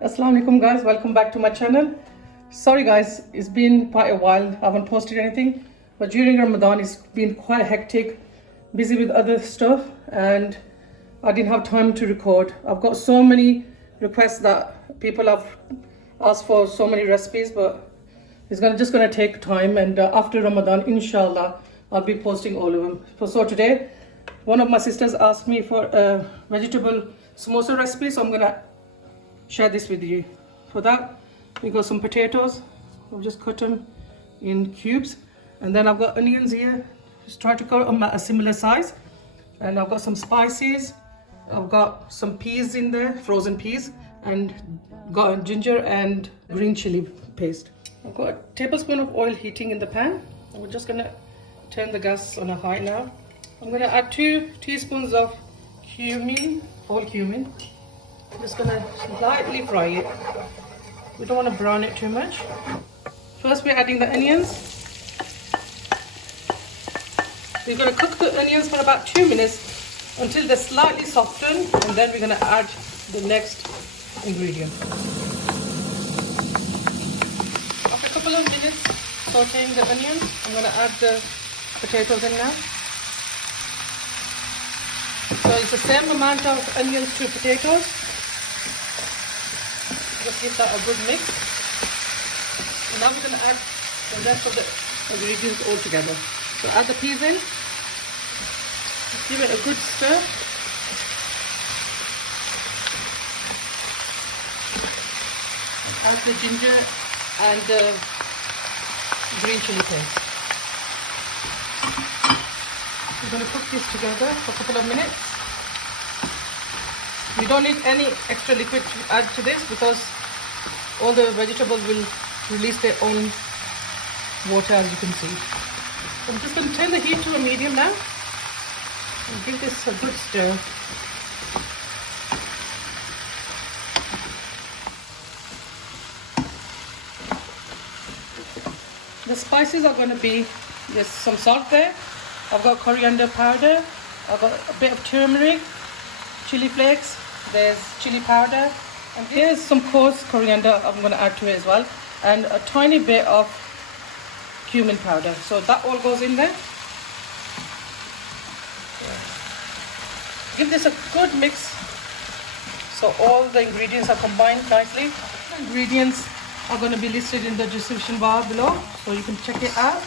Assalamu alaikum guys, welcome back to my channel. Sorry guys, it's been quite a while, I haven't posted anything, but during Ramadan it's been quite hectic, busy with other stuff, and I didn't have time to record. I've got so many requests that people have asked for so many recipes, but it's just gonna take time, and after Ramadan inshallah I'll be posting all of them. So today one of my sisters asked me for a vegetable samosa recipe, so I'm gonna share this with you. For that we got some potatoes. I've just cut them in cubes, and then I've got onions here, just try to cut them at a similar size, and I've got some spices. I've got some peas in there, frozen peas, and got ginger and green chili paste. I've got a tablespoon of oil heating in the pan. We're just gonna turn the gas on a high now. I'm gonna add 2 teaspoons of cumin, whole cumin. I'm just gonna lightly fry it. We don't want to brown it too much. First we're adding the onions. We're gonna cook the onions for about 2 minutes until they're slightly softened, and then we're gonna add the next ingredient. After a couple of minutes sauteing the onions, I'm gonna add the potatoes in now. So it's the same amount of onions to potatoes. Just give that a good mix. And now we're going to add the rest of the ingredients all together. So add the peas in. Just give it a good stir. Add the ginger and the green chili paste. We're going to cook this together for a couple of minutes. You don't need any extra liquid to add to this because all the vegetables will release their own water, as you can see. So I'm just going to turn the heat to a medium now and give this a good stir. The spices are going to be, there's some salt there, I've got coriander powder, I've got a bit of turmeric, chili flakes, there's chili powder, and here's some coarse coriander I'm going to add to it as well, and a tiny bit of cumin powder. So that all goes in there. Give this a good mix so all the ingredients are combined nicely. The ingredients are going to be listed in the description bar below, so you can check it out.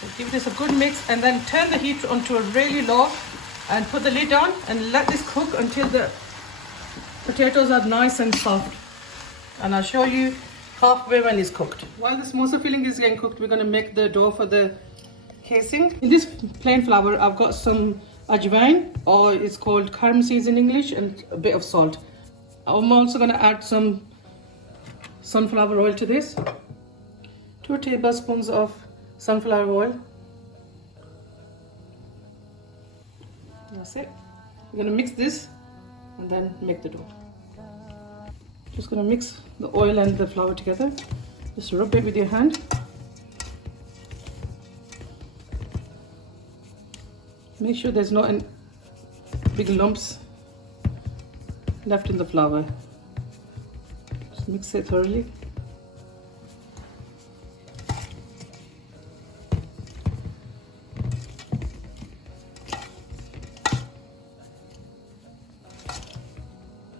So give this a good mix, and then turn the heat onto a really low and put the lid on and let this cook until the potatoes are nice and soft. And I'll show you halfway when it's cooked. While the samosa filling is getting cooked, we're going to make the dough for the casing. In this plain flour, I've got some Ajwain, or it's called carom seeds in English, and a bit of salt. I'm also going to add some sunflower oil to this. 2 tablespoons of sunflower oil. That's it. We're going to mix this and then make the dough. Just going to mix the oil and the flour together. Just rub it with your hand. Make sure there's no big lumps left in the flour. Just mix it thoroughly.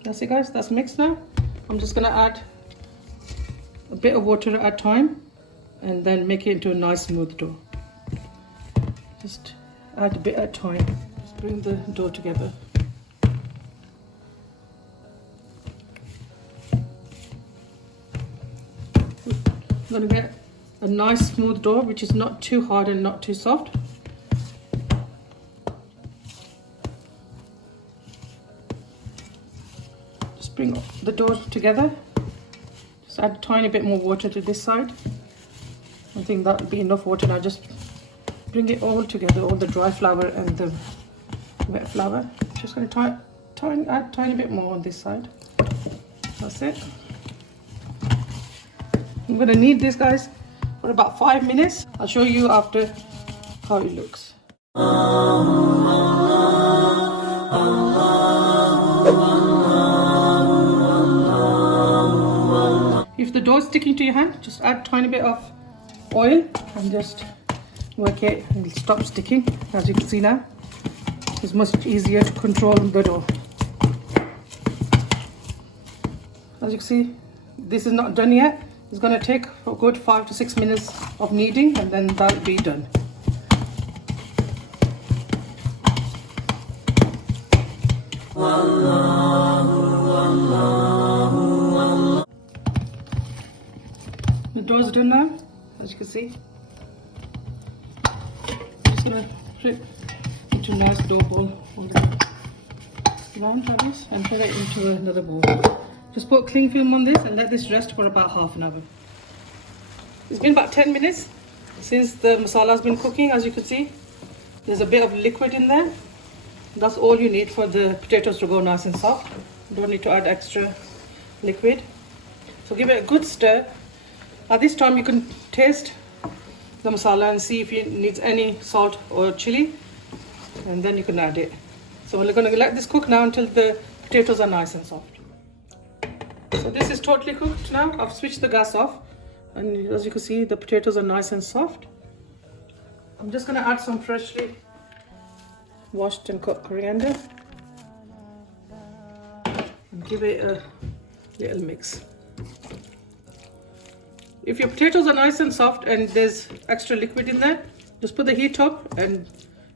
That's it guys, that's mixed now. I'm just going to add a bit of water at a time and then make it into a nice smooth dough. Just add a bit at a time. Just bring the dough together. I'm going to get a nice smooth dough which is not too hard and not too soft. Bring the dough together. Just add a tiny bit more water to this side. I think that would be enough water now. Just bring it all together, all the dry flour and the wet flour. Just going to add a tiny bit more on this side. That's it. I'm going to knead this guys for about 5 minutes. I'll show you after how it looks. dough is sticking to your hand, just add a tiny bit of oil and just work it, and it'll stop sticking. As you can see now, it's much easier to control the dough. As you can see, this is not done yet. It's going to take a good 5 to 6 minutes of kneading, and then that'll be done. The dough is done now, as you can see. Just going to flip into a nice dough ball around like this and put it into another bowl. Just put cling film on this and let this rest for about half an hour. It's been about 10 minutes since the masala has been cooking. As you can see, there's a bit of liquid in there. That's all you need for the potatoes to go nice and soft. You don't need to add extra liquid. So give it a good stir. At this time you can taste the masala and see if it needs any salt or chili, and then you can add it. So we're going to let this cook now until the potatoes are nice and soft. So this is totally cooked now. I've switched the gas off, and as you can see, the potatoes are nice and soft. I'm just going to add some freshly washed and cut coriander and give it a little mix. If your potatoes are nice and soft and there's extra liquid in there, just put the heat up and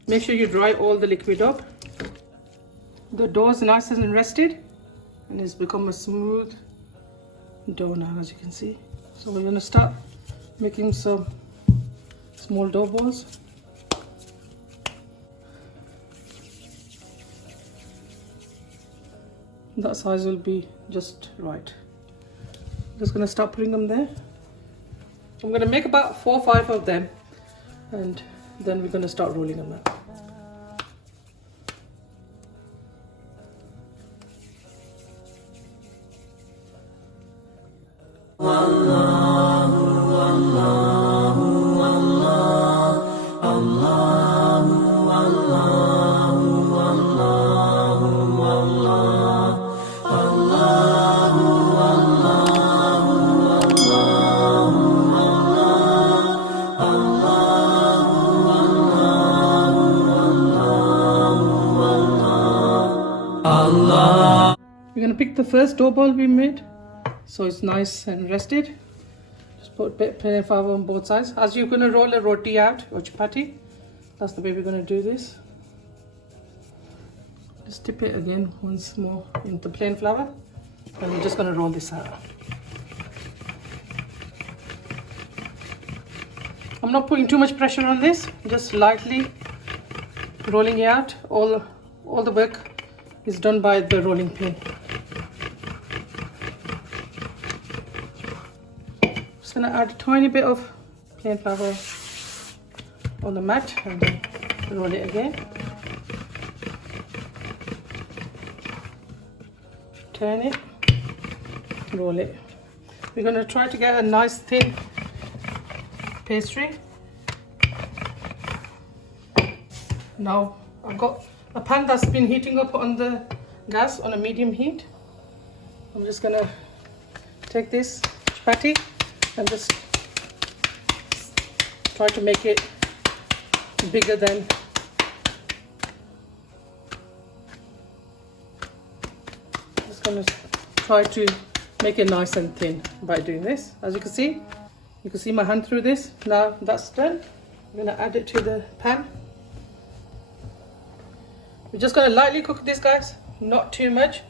make sure you dry all the liquid up. The dough is nice and rested and it's become a smooth dough now, as you can see. So we're going to start making some small dough balls. That size will be just right. Just going to start putting them there. I'm going to make about 4 or 5 of them, and then we're going to start rolling them out. We're going to pick the first dough ball we made, so it's nice and rested. Just put a bit of plain flour on both sides. As you're going to roll a roti out or chapati, that's the way we're going to do this. Just dip it again once more into plain flour, and we're just going to roll this out. I'm not putting too much pressure on this, just lightly rolling it out. All the work is done by the rolling pin. Just going to add a tiny bit of plain flour on the mat and then roll it again. Turn it, roll it. We're going to try to get a nice thin pastry. Now I've got a pan that's been heating up on the gas on a medium heat. I'm just going to take this chapati and just try to make it bigger than just going to try to make it nice and thin by doing this. As you can see my hand through this. Now that's done, I'm going to add it to the pan. We're just going to lightly cook this, guys, not too much.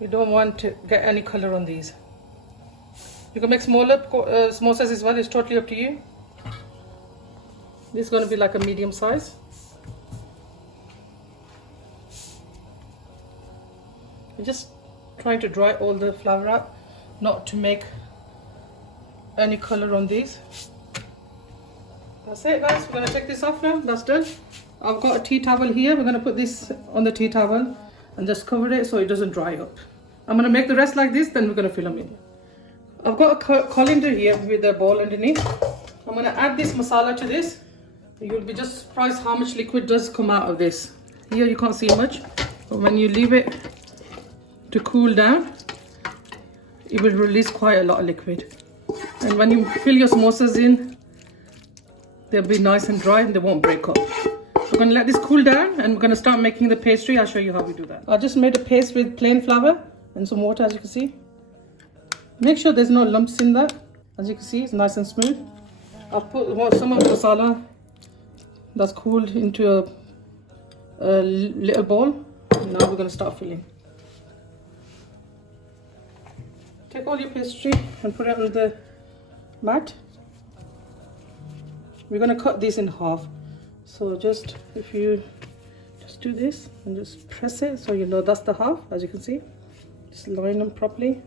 We don't want to get any color on these. You can make smaller samosas as well, it's totally up to you. This is going to be like a medium size. We're just trying to dry all the flour out, not to make any color on these. That's it, guys. We're going to take this off now. That's done. I've got a tea towel here. We're going to put this on the tea towel and just cover it so it doesn't dry up. I'm going to make the rest like this, then we're going to fill them in. I've got a colander here with a bowl underneath. I'm going to add this masala to this. You'll be just surprised how much liquid does come out of this. Here you can't see much, but when you leave it to cool down, it will release quite a lot of liquid. And when you fill your samosas in, they'll be nice and dry and they won't break up. We're going to let this cool down and we're going to start making the pastry. I'll show you how we do that. I just made a paste with plain flour and some water, as you can see. Make sure there's no lumps in that. As you can see, it's nice and smooth. I've put some of the masala that's cooled into a little bowl. And now we're going to start filling. Take all your pastry and put it on the mat. We're going to cut this in half. So just if you just do this and just press it so you know that's the half, as you can see. Just line them properly.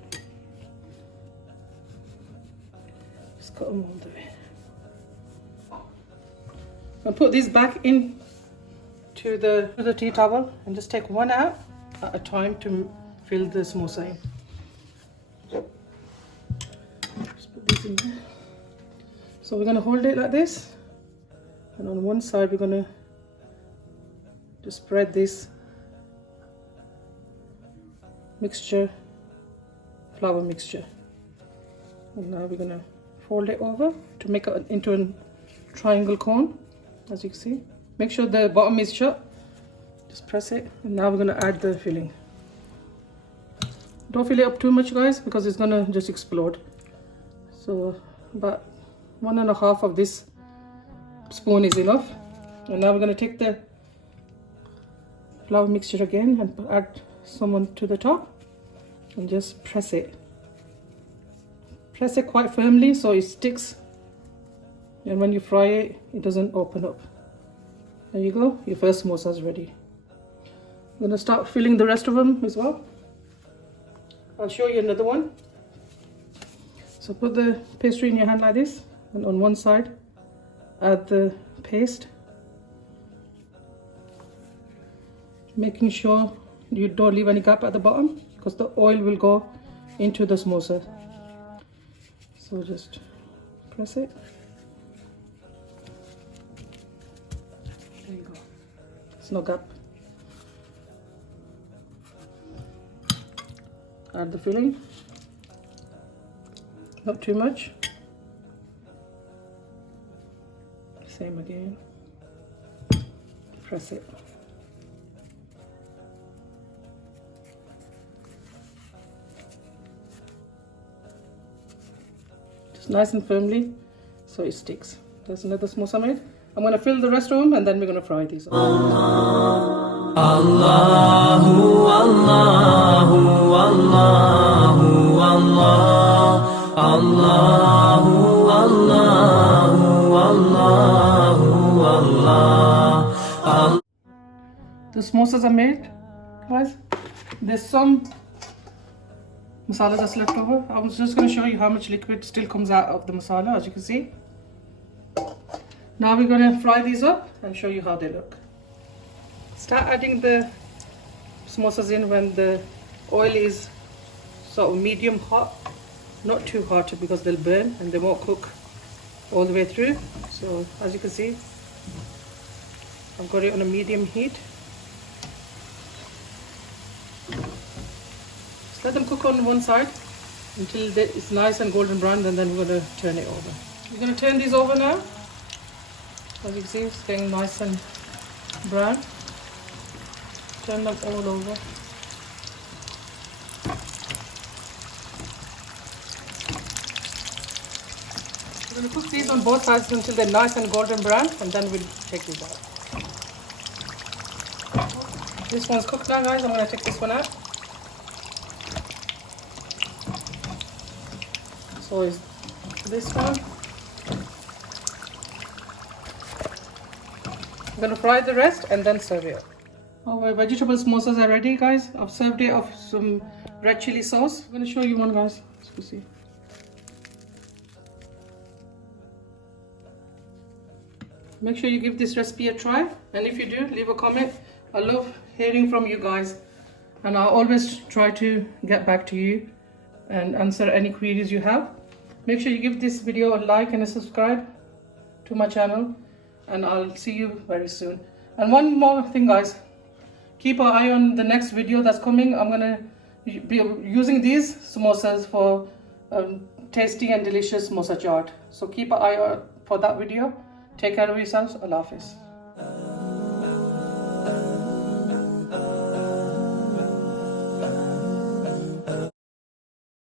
Just cut them all the way. And put these back in to the tea towel and just take one out at a time to fill the samosa in. Just put this in there. So we're going to hold it like this, and on one side we're going to just spread this mixture, flour mixture, and now we're going to fold it over to make it into a triangle cone. As you can see, make sure the bottom is shut. Just press it, and now we're going to add the filling. Don't fill it up too much, guys, because it's going to just explode. So about 1.5 of this spoon is enough. And now we're going to take the flour mixture again and add some to the top and just press it. Press it quite firmly so it sticks, and when you fry it, it doesn't open up. There you go, your first samosa is ready. I'm going to start filling the rest of them as well. I'll show you another one. So put the pastry in your hand like this, and on one side add the paste, making sure you don't leave any gap at the bottom because the oil will go into the samosa. So just press it. There you go. There's no gap. Add the filling. Not too much. Same again. Press it. Just nice and firmly so it sticks. There's another samosa made. I'm going to fill the rest of them and then we're going to fry these. Allahu, Allahu, Allahu, Allah. Allahu, Allahu, Allahu, Allah. The samosas are made, guys. There's some masala that's left over. I was just going to show you how much liquid still comes out of the masala, as you can see. Now we're going to fry these up and show you how they look. Start adding the samosas in when the oil is sort of medium hot, not too hot because they'll burn and they won't cook all the way through. So as you can see, I've got it on a medium heat. Just let them cook on one side until it's nice and golden brown, and then we're going to turn it over. We're going to turn these over now. As you can see, it's getting nice and brown. Turn them all over. We're going to cook these on both sides until they're nice and golden brown, and then we'll take these out. This one's cooked now, guys. I'm going to take this one out. So is this one. I'm going to fry the rest and then serve it up. Our vegetable samosas are ready, guys. I've served it off some red chili sauce. I'm going to show you one, guys. As you can see. Make sure you give this recipe a try, and if you do, leave a comment. I love hearing from you guys, and I always try to get back to you and answer any queries you have. Make sure you give this video a like and a subscribe to my channel, and I'll see you very soon. And one more thing, guys, keep an eye on the next video that's coming. I'm gonna be using these samosas for tasty and delicious samosa chaat. So keep an eye out for that video. Take care of yourselves. Allah Hafiz.